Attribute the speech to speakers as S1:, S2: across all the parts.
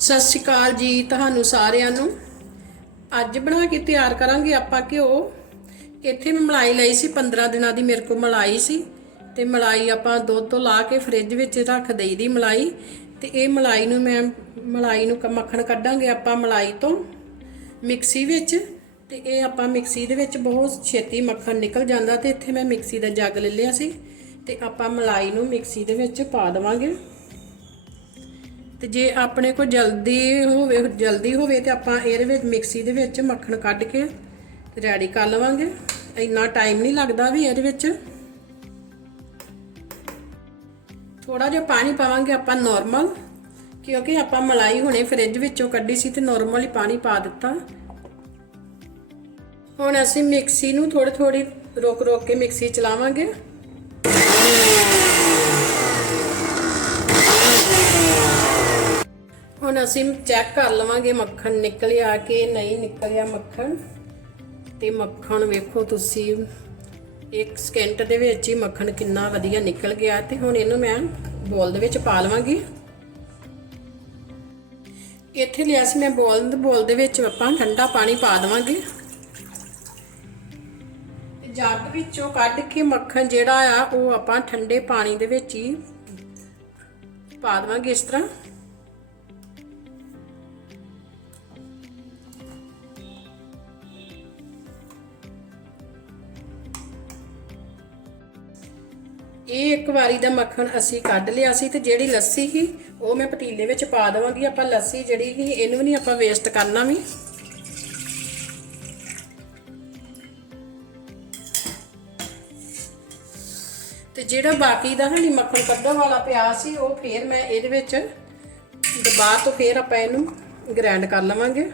S1: ਸਤਿ ਸ਼੍ਰੀ ਅਕਾਲ ਜੀ ਤੁਹਾਨੂੰ ਸਾਰਿਆਂ ਨੂੰ। ਅੱਜ ਬਣਾ ਕੇ ਤਿਆਰ ਕਰਾਂਗੇ ਆਪਾਂ ਘਿਓ। ਇੱਥੇ ਮੈਂ ਮਲਾਈ ਲਈ ਸੀ 15 ਦਿਨਾਂ ਦੀ ਮੇਰੇ ਕੋਲ ਮਲਾਈ ਸੀ। ਤੇ ਮਲਾਈ ਆਪਾਂ ਦੁੱਧ ਤੋਂ ਲਾ ਕੇ ਫ੍ਰਿਜ ਵਿੱਚ ਰੱਖ ਦੇਈ ਦੀ ਮਲਾਈ। ਤੇ ਇਹ ਮਲਾਈ ਨੂੰ ਮੈਂ, ਮਲਾਈ ਨੂੰ ਕ- ਮੱਖਣ ਕੱਢਾਂਗੇ ਆਪਾਂ ਮਲਾਈ ਤੋਂ ਮਿਕਸੀ ਵਿੱਚ। ਤੇ ਇਹ ਆਪਾਂ ਮਿਕਸੀ ਦੇ ਵਿੱਚ ਬਹੁਤ ਛੇਤੀ ਮੱਖਣ ਨਿਕਲ ਜਾਂਦਾ ਤੇ ਇੱਥੇ ਮੈਂ ਮਿਕਸੀ ਦਾ ਜੱਗ ਲੈ ਲਿਆ ਸੀ। ਤੇ ਆਪਾਂ ਮਲਾਈ ਨੂੰ ਮਿਕਸੀ ਦੇ ਵਿੱਚ ਪਾ ਦੇਵਾਂਗੇ। ਤੇ ਜੇ ਆਪਣੇ ਕੋਲ ਜਲਦੀ ਹੋਵੇ ਜਲਦੀ ਹੋਵੇ ਤੇ ਆਪਾਂ ਇਹਦੇ ਵਿੱਚ ਮਿਕਸੀ ਦੇ ਵਿੱਚ ਮੱਖਣ ਕੱਢ ਕੇ ਰੈਡੀ ਕਰ ਲਵਾਂਗੇ। ਇੰਨਾ ਟਾਈਮ ਨਹੀਂ ਲੱਗਦਾ ਵੀ ਇਹਦੇ ਵਿੱਚ। ਥੋੜਾ ਜਿਹਾ ਪਾਣੀ ਪਾਵਾਂਗੇ ਆਪਾਂ ਨਾਰਮਲ ਕਿਉਂਕਿ ਆਪਾਂ ਮਲਾਈ ਹੁਣੇ ਫ੍ਰਿਜ ਵਿੱਚੋਂ ਕੱਢੀ ਸੀ ਤੇ ਨਾਰਮਲ ਹੀ ਪਾਣੀ ਪਾ ਦਿੱਤਾ। ਹੁਣ ਅਸੀਂ ਮਿਕਸੀ ਨੂੰ ਥੋੜੀ ਥੋੜੀ ਰੋਕ ਰੋਕ ਕੇ ਮਿਕਸੀ ਚਲਾਵਾਂਗੇ ਹੁਣ ਅਸੀਂ ਚੈੱਕ ਕਰ ਲਵਾਂਗੇ ਮੱਖਣ ਨਿਕਲਿਆ ਕਿ ਨਹੀਂ ਨਿਕਲਿਆ ਮੱਖਣ। ਤੇ ਮੱਖਣ ਵੇਖੋ ਤੁਸੀਂ, ਇੱਕ ਸਕਿੰਟ ਦੇ ਵਿੱਚ ਹੀ ਮੱਖਣ ਕਿੰਨਾ ਵਧੀਆ ਨਿਕਲ ਗਿਆ ਤੇ ਹੁਣ ਇਹਨੂੰ ਮੈਂ ਬੋਲ ਦੇ ਵਿੱਚ ਪਾ ਲਵਾਂਗੀ। ਇੱਥੇ ਲਿਆ ਸੀ ਮੈਂ ਬੋਲ ਬੋਲ ਦੇ ਵਿੱਚ ਆਪਾਂ ਠੰਡਾ ਪਾਣੀ ਪਾ ਦੇਵਾਂਗੇ। ਤੇ ਜੱਗ ਵਿੱਚੋਂ ਕੱਢ ਕੇ ਮੱਖਣ ਜਿਹੜਾ ਆ, ਉਹ ਆਪਾਂ ਠੰਡੇ ਪਾਣੀ ਦੇ ਵਿੱਚ ਹੀ ਪਾ ਦੇਵਾਂਗੇ ਇਸ ਤਰ੍ਹਾਂ। ਇਹ ਇੱਕ ਵਾਰੀ ਦਾ ਮੱਖਣ ਅਸੀਂ ਕੱਢ ਲਿਆ ਸੀ ਤੇ ਜਿਹੜੀ ਲੱਸੀ ਸੀ, ਉਹ ਮੈਂ ਪਤੀਲੇ ਵਿੱਚ ਪਾ ਦੇਵਾਂਗੀ। ਆਪਾਂ ਲੱਸੀ ਜਿਹੜੀ ਸੀ, ਇਹਨੂੰ ਨਹੀਂ ਆਪਾਂ ਵੇਸਟ ਕਰਨਾ ਵੀ। ਤੇ ਜਿਹੜਾ ਬਾਕੀ ਦਾ ਹਣੀ ਮੱਖਣ ਕੱਢਣ ਵਾਲਾ ਪਿਆ ਸੀ, ਉਹ ਫੇਰ ਮੈਂ ਇਹਦੇ ਵਿੱਚ ਦਬਾ ਤੋਂ ਫੇਰ ਆਪਾਂ ਇਹਨੂੰ ਗ੍ਰਾਈਂਡ ਕਰ ਲਵਾਂਗੇ।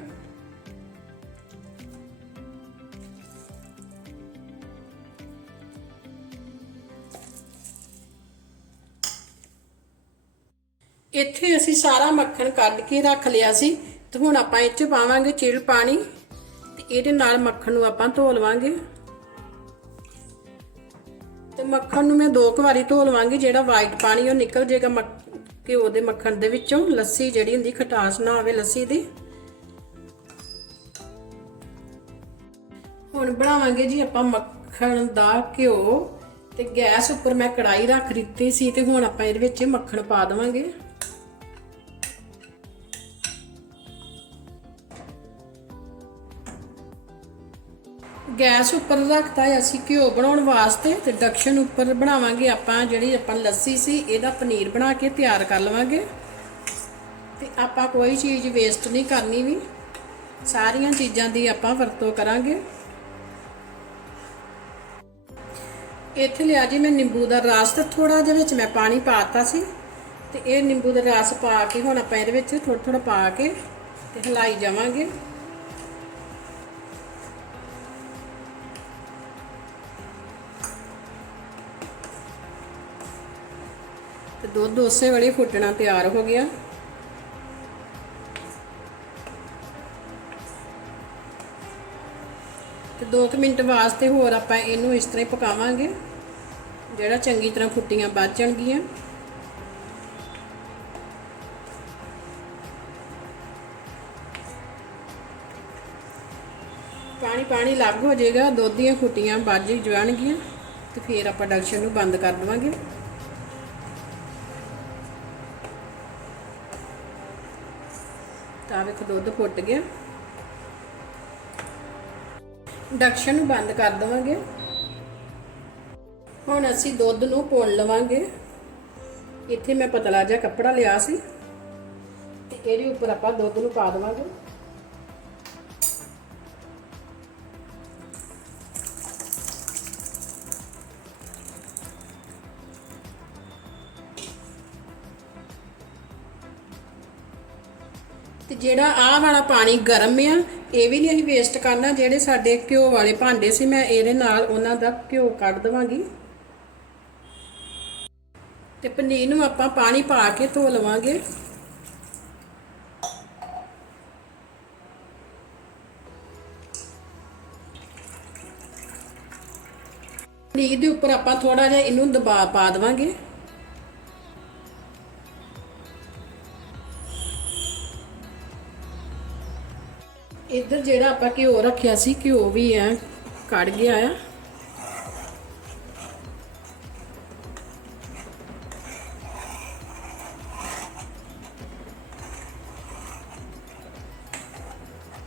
S1: ਇੱਥੇ ਅਸੀਂ ਸਾਰਾ ਮੱਖਣ ਕੱਢ ਕੇ ਰੱਖ ਲਿਆ ਸੀ ਤੇ ਹੁਣ ਆਪਾਂ ਇਹ ਚ ਪਾਵਾਂਗੇ ਚਿਲ ਪਾਣੀ ਤੇ ਇਹਦੇ ਨਾਲ ਮੱਖਣ ਨੂੰ ਆਪਾਂ ਧੋ ਲਵਾਂਗੇ ਤੇ ਮੱਖਣ ਨੂੰ ਮੈਂ ਦੋ ਕੁ ਵਾਰੀ ਧੋ ਲਵਾਂਗੀ ਜਿਹੜਾ ਵਾਈਟ ਪਾਣੀ ਉਹ ਨਿਕਲ ਜਾਏਗਾ ਮੱਖ- ਘਿਓ ਦੇ ਮੱਖਣ ਦੇ ਵਿੱਚੋਂ ਲੱਸੀ ਜਿਹੜੀ ਹੁੰਦੀ, ਖਟਾਸ ਨਾ ਆਵੇ ਲੱਸੀ ਦੀ। ਹੁਣ ਬਣਾਵਾਂਗੇ ਜੀ ਆਪਾਂ ਮੱਖਣ ਦਾ ਘਿਓ ਤੇ ਗੈਸ ਉੱਪਰ ਮੈਂ ਕੜਾਈ ਰੱਖ ਦਿੱਤੀ ਸੀ ਤੇ ਹੁਣ ਆਪਾਂ ਇਹਦੇ ਵਿੱਚ ਮੱਖਣ ਪਾ ਦੇਵਾਂਗੇ। ਗੈਸ ਉੱਪਰ ਰੱਖਤਾ ਹੈ, ਅਸੀਂ ਘਿਓ ਬਣਾਉਣ ਵਾਸਤੇ ਤੇ ਡਕਸ਼ਨ ਉੱਪਰ ਬਣਾਵਾਂਗੇ ਆਪਾਂ ਜਿਹੜੀ ਆਪਾਂ ਲੱਸੀ ਸੀ, ਇਹਦਾ ਪਨੀਰ ਬਣਾ ਕੇ ਤਿਆਰ ਕਰ ਲਵਾਂਗੇ। ਤੇ ਆਪਾਂ ਕੋਈ ਚੀਜ਼ ਵੇਸਟ ਨਹੀਂ ਕਰਨੀ ਵੀ। ਸਾਰੀਆਂ ਚੀਜ਼ਾਂ ਦੀ ਆਪਾਂ ਵਰਤੋਂ ਕਰਾਂਗੇ। ਇੱਥੇ ਲਿਆ ਜੀ ਮੈਂ ਨਿੰਬੂ ਦਾ ਰਸ ਤੇ ਥੋੜਾ ਜਿਹਾ ਵਿੱਚ ਮੈਂ ਪਾਣੀ ਪਾਤਾ ਸੀ। ਤੇ ਇਹ ਨਿੰਬੂ ਦਾ ਰਸ ਪਾ ਕੇ ਹੁਣ ਆਪਾਂ ਇਹਦੇ ਵਿੱਚ ਥੋੜਾ ਥੋੜਾ ਪਾ ਕੇ ਤੇ ਹਿਲਾਈ ਜਾਵਾਂਗੇ। ਤੇ ਦੁੱਧ ਉਸੇ ਵੇਲੇ ਫੁੱਟਣਾ ਤਿਆਰ ਹੋ ਗਿਆ। ਤੇ 2 ਮਿੰਟ ਵਾਸਤੇ ਹੋਰ ਆਪਾਂ ਇਹਨੂੰ ਇਸ ਤਰ੍ਹਾਂ ਹੀ ਪਕਾਵਾਂਗੇ, ਜਿਹੜਾ ਚੰਗੀ ਤਰ੍ਹਾਂ ਫੁੱਟੀਆਂ ਵੱਜ ਜਾਣਗੀਆਂ। ਪਾਣੀ ਪਾਣੀ ਲੱਗ ਹੋ ਜਾਏਗਾ, ਦੁੱਧ ਦੀਆਂ ਫੁੱਟੀਆਂ ਵੱਜ ਜਾਣਗੀਆਂ, ਤੇ ਫਿਰ ਆਪਾਂ ਡਕਸ਼ਨ ਨੂੰ ਬੰਦ ਕਰ ਦੇਵਾਂਗੇ। ਤਾਂ ਵੇਖੋ ਦੁੱਧ ਫੁੱਟ ਗਿਆ। ਡਕਸ਼ਨ ਨੂੰ ਬੰਦ ਕਰ ਦਵਾਂਗੇ। ਹੁਣ ਅਸੀਂ ਦੁੱਧ ਨੂੰ ਪੁਣ ਲਵਾਂਗੇ। ਇੱਥੇ ਮੈਂ ਪਤਲਾ ਜਿਹਾ ਕੱਪੜਾ ਲਿਆ ਸੀ। ਤੇ ਇਹਦੇ ਉੱਪਰ ਆਪਾਂ ਦੁੱਧ ਨੂੰ ਪਾ ਦਵਾਂਗੇ। ਤੇ ਜਿਹੜਾ ਆਹ ਵਾਲਾ ਪਾਣੀ ਗਰਮ ਆ, ਇਹ ਵੀ ਨਹੀਂ ਅਸੀਂ ਵੇਸਟ ਕਰਨਾ, ਜਿਹੜੇ ਸਾਡੇ ਘਿਓ ਵਾਲੇ ਭਾਂਡੇ ਸੀ, ਮੈਂ ਇਹਦੇ ਨਾਲ ਉਹਨਾਂ ਦਾ ਘਿਓ ਕੱਢ ਦਵਾਂਗੀ। ਤੇ ਪਨੀਰ ਨੂੰ ਆਪਾਂ ਪਾਣੀ ਪਾ ਕੇ ਧੋ ਲਵਾਂਗੇ। ਪਨੀਰ ਦੇ ਉੱਪਰ ਆਪਾਂ ਥੋੜਾ ਜਿਹਾ ਇਹਨੂੰ ਦਬਾ, ਪਾ ਦਵਾਂਗੇ। ਇੱਧਰ ਜਿਹੜਾ ਆਪਾਂ ਘਿਓ ਰੱਖਿਆ ਸੀ, ਘਿਓ ਵੀ ਐ ਕੜ ਗਿਆ ਆ।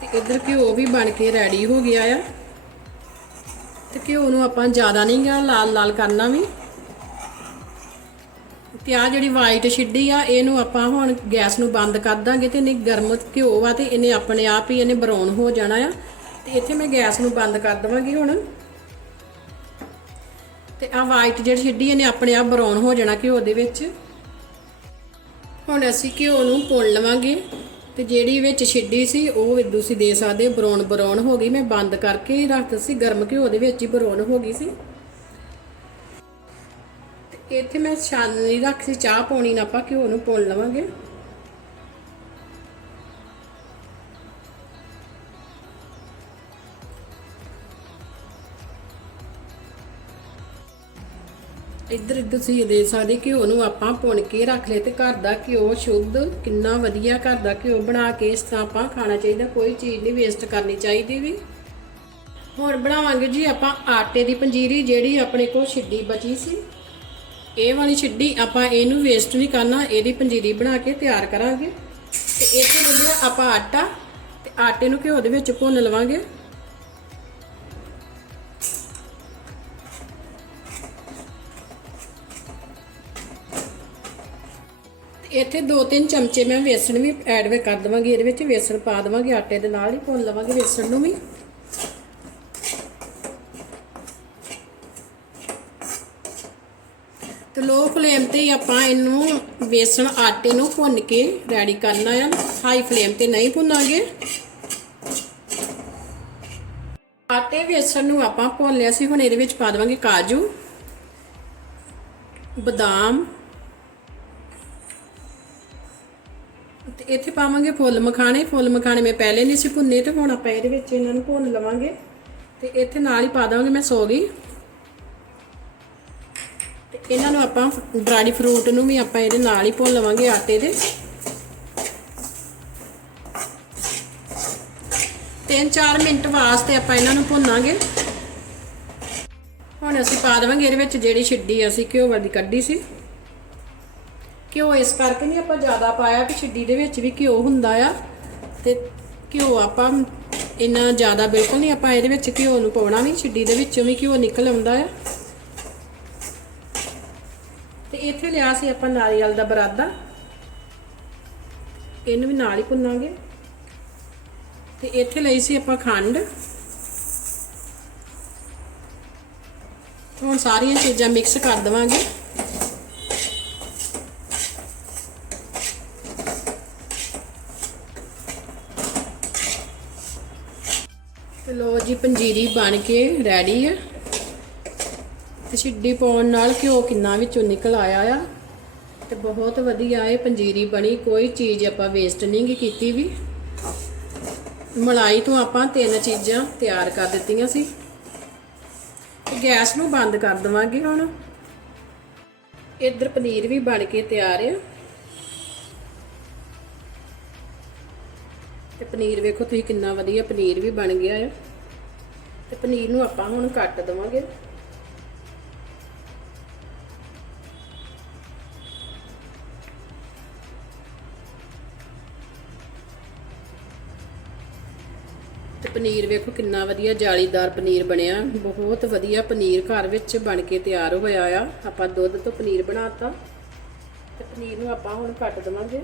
S1: ਤੇ ਇੱਧਰ ਘਿਓ ਵੀ ਬਣ ਕੇ ਰੈਡੀ ਹੋ ਗਿਆ ਆ। ਤੇ ਘਿਓ ਨੂੰ ਆਪਾਂ ਜ਼ਿਆਦਾ ਨਹੀਂ ਗਾ ਲਾਲ ਲਾਲ ਕਰਨਾ ਵੀ। ਤੇ ਆ ਜਿਹੜੀ ਵਾਈਟ ਛਿੱਡੀ ਆ, ਇਹਨੂੰ ਆਪਾਂ ਹੁਣ ਗੈਸ ਨੂੰ ਬੰਦ ਕਰ ਦਾਂਗੇ ਤੇ ਇਹਨੇ ਗਰਮ ਘਿਓ ਆ ਤੇ ਇਹਨੇ ਆਪਣੇ ਆਪ ਹੀ ਇਹਨੇ ਬਰਾਉਨ ਹੋ ਜਾਣਾ ਆ। ਤੇ ਇੱਥੇ ਮੈਂ ਗੈਸ ਨੂੰ ਬੰਦ ਕਰ ਦਵਾਂਗੀ ਹੁਣ। ਤੇ ਆ ਵਾਈਟ ਜਿਹੜੀ ਛਿੱਡੀ, ਇਹਨੇ ਆਪਣੇ ਆਪ ਬਰਾਉਨ ਹੋ ਜਾਣਾ ਘਿਓ ਦੇ ਵਿੱਚ। ਹੁਣ ਅਸੀਂ ਘਿਓ ਨੂੰ ਪੁਣ ਲਵਾਂਗੇ। ਤੇ ਜਿਹੜੀ ਵਿੱਚ ਛਿੱਡੀ ਸੀ, ਉਹ ਤੁਸੀਂ ਦੇ ਸਕਦੇ ਹੋ ਬਰਾਉਨ ਬਰਾਉਨ ਹੋ ਗਈ। ਮੈਂ ਬੰਦ ਕਰਕੇ ਰੱਖ ਦਿੱਤੀ ਗਰਮ ਘਿਓ ਦੇ ਵਿੱਚ ਹੀ ਬਰਾਉਨ ਹੋ ਗਈ ਸੀ। ਇੱਥੇ ਮੈਂ ਛਾਨਣੀ ਰੱਖ ਸੀ ਚਾਹ ਪਾਉਣੀ ਨਾ ਆਪਾਂ ਘਿਓ ਨੂੰ ਪੁਣ ਲਵਾਂਗੇ। ਇੱਧਰ ਤੁਸੀਂ ਦੇ ਸਕਦੇ ਘਿਓ ਨੂੰ ਆਪਾਂ ਭੁੰਨ ਕੇ ਰੱਖ ਲਏ ਤੇ ਘਰ ਦਾ ਘਿਓ ਸ਼ੁੱਧ, ਕਿੰਨਾ ਵਧੀਆ ਘਰ ਦਾ ਘਿਓ ਬਣਾ ਕੇ ਇਸ ਤਰ੍ਹਾਂ ਆਪਾਂ ਖਾਣਾ ਚਾਹੀਦਾ, ਕੋਈ ਚੀਜ਼ ਨਹੀਂ ਵੇਸਟ ਕਰਨੀ ਚਾਹੀਦੀ ਵੀ। ਹੁਣ ਬਣਾਵਾਂਗੇ ਜੀ ਆਪਾਂ ਆਟੇ ਦੀ ਪੰਜੀਰੀ ਜਿਹੜੀ ਆਪਣੇ ਕੋਲ ਛਿੱਡੀ ਬਚੀ ਸੀ। ਇਹ ਵਾਲੀ ਛਿੱਡੀ ਆਪਾਂ ਇਹਨੂੰ ਵੇਸਟ ਨਹੀਂ ਕਰਨਾ, ਇਹਦੀ ਪੰਜੀਰੀ ਬਣਾ ਕੇ ਤਿਆਰ ਕਰਾਂਗੇ। ਤੇ ਇੱਥੇ ਬੰਦਿਆ ਆਪਾਂ ਆਟਾ, ਤੇ ਆਟੇ ਨੂੰ ਘਿਓ ਦੇ ਵਿੱਚ ਭੁੰਨ ਲਵਾਂਗੇ। ਇੱਥੇ 2-3 ਚਮਚੇ ਮੈਂ ਵੇਸਣ ਵੀ ਐਡ ਵੇ ਕਰ ਦਵਾਂਗੀ, ਇਹਦੇ ਵਿੱਚ ਵੇਸਣ ਪਾ ਦਵਾਂਗੇ, ਆਟੇ ਦੇ ਨਾਲ ਹੀ ਭੁੰਨ ਲਵਾਂਗੇ ਵੇਸਣ ਨੂੰ ਵੀ। ਤੇ ਲੋ ਫਲੇਮ ਤੇ ਹੀ ਆਪਾਂ ਇਹਨੂੰ ਵੇਸਣ ਆਟੇ ਨੂੰ ਭੁੰਨ ਕੇ ਰੈਡੀ ਕਰਨਾ ਆ। ਹਾਈ ਫਲੇਮ ਤੇ ਨਹੀਂ ਭੁੰਨਾਂਗੇ। ਆਟੇ ਵੇਸਣ ਨੂੰ ਆਪਾਂ ਭੁੰਨ ਲਿਆ ਸੀ, ਹੁਣ ਇਹਦੇ ਵਿੱਚ ਪਾ ਦੇਵਾਂਗੇ ਕਾਜੂ, ਬਦਾਮ ਤੇ ਇੱਥੇ ਪਾਵਾਂਗੇ ਫੁੱਲ ਮਖਾਣੇ। ਫੁੱਲ ਮਖਾਣੇ ਮੈਂ ਪਹਿਲੇ ਨਹੀਂ ਸੀ ਭੁੰਨੇ ਤੇ ਹੁਣ ਆਪਾਂ ਇਹਦੇ ਵਿੱਚ ਇਹਨਾਂ ਨੂੰ ਭੁੰਨ ਲਵਾਂਗੇ। ਤੇ ਇੱਥੇ ਨਾਲ ਹੀ ਪਾ ਦਾਂਗੇ ਮੈਂ ਸੋਗੀ ਤੇ ਇਹਨਾਂ ਨੂੰ ਆਪਾਂ ਡਰਾਈ ਫਰੂਟ ਨੂੰ ਵੀ ਆਪਾਂ ਇਹਦੇ ਨਾਲ ਹੀ ਭੁੰਨ ਲਵਾਂਗੇ ਆਟੇ ਦੇ। ਤਿੰਨ ਚਾਰ ਮਿੰਟ ਵਾਸਤੇ ਆਪਾਂ ਇਹਨਾਂ ਨੂੰ ਭੁੰਨਾਂਗੇ। ਹੁਣ ਅਸੀਂ ਪਾ ਦੇਵਾਂਗੇ ਇਹਦੇ ਵਿੱਚ ਜਿਹੜੀ ਛਿੱਡੀ ਅਸੀਂ ਘਿਓ ਵਾਲੀ ਕੱਢੀ ਸੀ। ਘਿਓ ਇਸ ਕਰਕੇ ਨਹੀਂ ਆਪਾਂ ਜ਼ਿਆਦਾ ਪਾਇਆ ਕਿ ਛਿੱਡੀ ਦੇ ਵਿੱਚ ਵੀ ਘਿਓ ਹੁੰਦਾ ਆ। ਤੇ ਘਿਓ ਆਪਾਂ ਇੰਨਾ ਜ਼ਿਆਦਾ ਬਿਲਕੁਲ ਨਹੀਂ ਆਪਾਂ ਇਹਦੇ ਵਿੱਚ ਘਿਓ ਨੂੰ ਪਾਉਣਾ ਨਹੀਂ ਛਿੱਡੀ ਦੇ ਵਿੱਚੋਂ ਵੀ ਘਿਓ ਨਿਕਲ ਆਉਂਦਾ ਆ। ਇੱਥੇ ਲਿਆ ਸੀ ਆਪਾਂ ਨਾਰੀਅਲ ਦਾ ਬਰਾਦਾ। ਇਹਨੂੰ ਵੀ ਨਾਲ ਹੀ ਭੁੰਨਾਂਗੇ। ਤੇ ਇੱਥੇ ਲਈ ਸੀ ਆਪਾਂ ਖੰਡ। ਹੁਣ ਸਾਰੀਆਂ ਚੀਜ਼ਾਂ ਮਿਕਸ ਕਰ ਦਵਾਂਗੇ। ਤੇ ਲੋ ਜੀ, ਪੰਜੀਰੀ ਬਣ ਕੇ ਰੈਡੀ ਹੈ ਤੇ ਛਿੱਡੀ ਪਾਉਣ ਨਾਲ ਘਿਓ ਕਿੰਨਾ ਵਿੱਚੋਂ ਨਿਕਲ ਆਇਆ ਆ। ਤੇ ਬਹੁਤ ਵਧੀਆ ਇਹ ਪੰਜੀਰੀ ਬਣੀ, ਕੋਈ ਚੀਜ਼ ਆਪਾਂ ਵੇਸਟ ਨਹੀਂ ਗੀ ਕੀਤੀ ਵੀ। ਮਲਾਈ ਤੋਂ ਆਪਾਂ ਤਿੰਨ ਚੀਜ਼ਾਂ ਤਿਆਰ ਕਰ ਦਿੱਤੀਆਂ ਸੀ। ਗੈਸ ਨੂੰ ਬੰਦ ਕਰ ਦਵਾਂਗੇ ਹੁਣ। ਇੱਧਰ ਪਨੀਰ ਵੀ ਬਣ ਕੇ ਤਿਆਰ ਆ। ਤੇ ਪਨੀਰ ਵੇਖੋ ਤੁਸੀਂ ਕਿੰਨਾ ਵਧੀਆ ਪਨੀਰ ਵੀ ਬਣ ਗਿਆ ਆ। ਤੇ ਪਨੀਰ ਨੂੰ ਆਪਾਂ ਹੁਣ ਕੱਟ ਦਵਾਂਗੇ। ਪਨੀਰ ਵੇਖੋ ਕਿੰਨਾ ਵਧੀਆ ਜਾਲੀਦਾਰ ਪਨੀਰ ਬਣਿਆ। ਬਹੁਤ ਵਧੀਆ ਪਨੀਰ ਘਰ ਵਿੱਚ ਬਣ ਕੇ ਤਿਆਰ ਹੋਇਆ ਆ। ਆਪਾਂ ਦੁੱਧ ਤੋਂ ਪਨੀਰ ਬਣਾਤਾ। ਤੇ ਪਨੀਰ ਨੂੰ ਆਪਾਂ ਹੁਣ ਕੱਟ ਦਵਾਂਗੇ।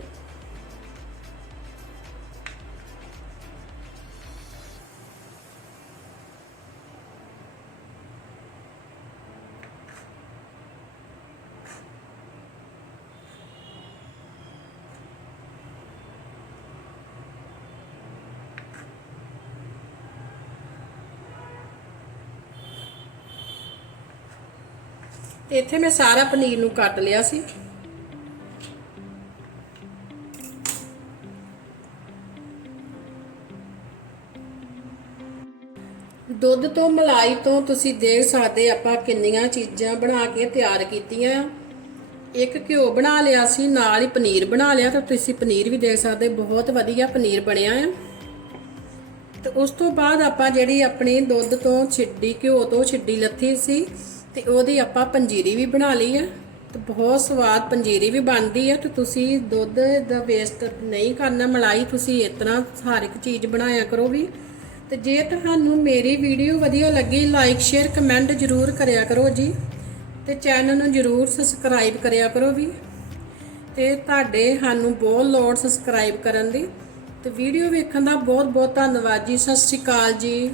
S1: ਤੇ ਇੱਥੇ ਮੈਂ ਸਾਰਾ ਪਨੀਰ ਨੂੰ ਕੱਟ ਲਿਆ ਸੀ। ਦੁੱਧ ਤੋਂ ਮਲਾਈ ਤੋਂ ਤੁਸੀਂ ਦੇਖ ਸਕਦੇ ਆਪਾਂ ਕਿੰਨੀਆਂ ਚੀਜ਼ਾਂ ਬਣਾ ਕੇ ਤਿਆਰ ਕੀਤੀਆਂ। ਇੱਕ ਘਿਓ ਬਣਾ ਲਿਆ ਸੀ, ਨਾਲ ਹੀ ਪਨੀਰ ਬਣਾ ਲਿਆ ਤਾਂ ਤੁਸੀਂ ਪਨੀਰ ਵੀ ਦੇਖ ਸਕਦੇ, ਬਹੁਤ ਵਧੀਆ ਪਨੀਰ ਬਣਿਆ ਆ। ਤੇ ਉਸ ਤੋਂ ਬਾਅਦ ਆਪਾਂ ਜਿਹੜੀ ਆਪਣੀ ਦੁੱਧ ਤੋਂ ਛਿੱਡੀ, ਘਿਓ ਤੋਂ ਛਿੱਡੀ ਲੱਥੀ ਸੀ ਤੇ ਉਹਦੀ ਆਪਾਂ ਪੰਜੀਰੀ ਵੀ ਬਣਾ ਲਈ ਆ ਤੇ ਬਹੁਤ ਸਵਾਦ ਪੰਜੀਰੀ ਵੀ ਬਣਦੀ ਆ ਤੇ ਤੁਸੀਂ ਦੁੱਧ ਦਾ ਵੇਸਟ ਨਹੀਂ ਕਰਨਾ, ਮਲਾਈ ਤੁਸੀਂ ਇਸ ਤਰ੍ਹਾਂ ਹਰ ਇੱਕ ਚੀਜ਼ ਬਣਾਇਆ ਕਰੋ ਵੀ। ਤੇ ਜੇ ਤੁਹਾਨੂੰ ਮੇਰੀ ਵੀਡੀਓ ਵਧੀਆ ਲੱਗੀ ਲਾਈਕ ਸ਼ੇਅਰ ਕਮੈਂਟ ਜ਼ਰੂਰ ਕਰਿਆ ਕਰੋ ਜੀ। ਤੇ ਚੈਨਲ ਨੂੰ ਜ਼ਰੂਰ ਸਬਸਕ੍ਰਾਈਬ ਕਰਿਆ ਕਰੋ ਵੀ। ਤੇ ਤੁਹਾਡੇ ਸਾਨੂੰ ਬਹੁਤ ਲੋੜ ਸਬਸਕ੍ਰਾਈਬ ਕਰਨ ਦੀ। ਤੇ ਵੀਡੀਓ ਵੇਖਣ ਦਾ ਬਹੁਤ ਬਹੁਤ ਧੰਨਵਾਦ ਜੀ। ਸਤਿ ਸ਼੍ਰੀ ਅਕਾਲ ਜੀ।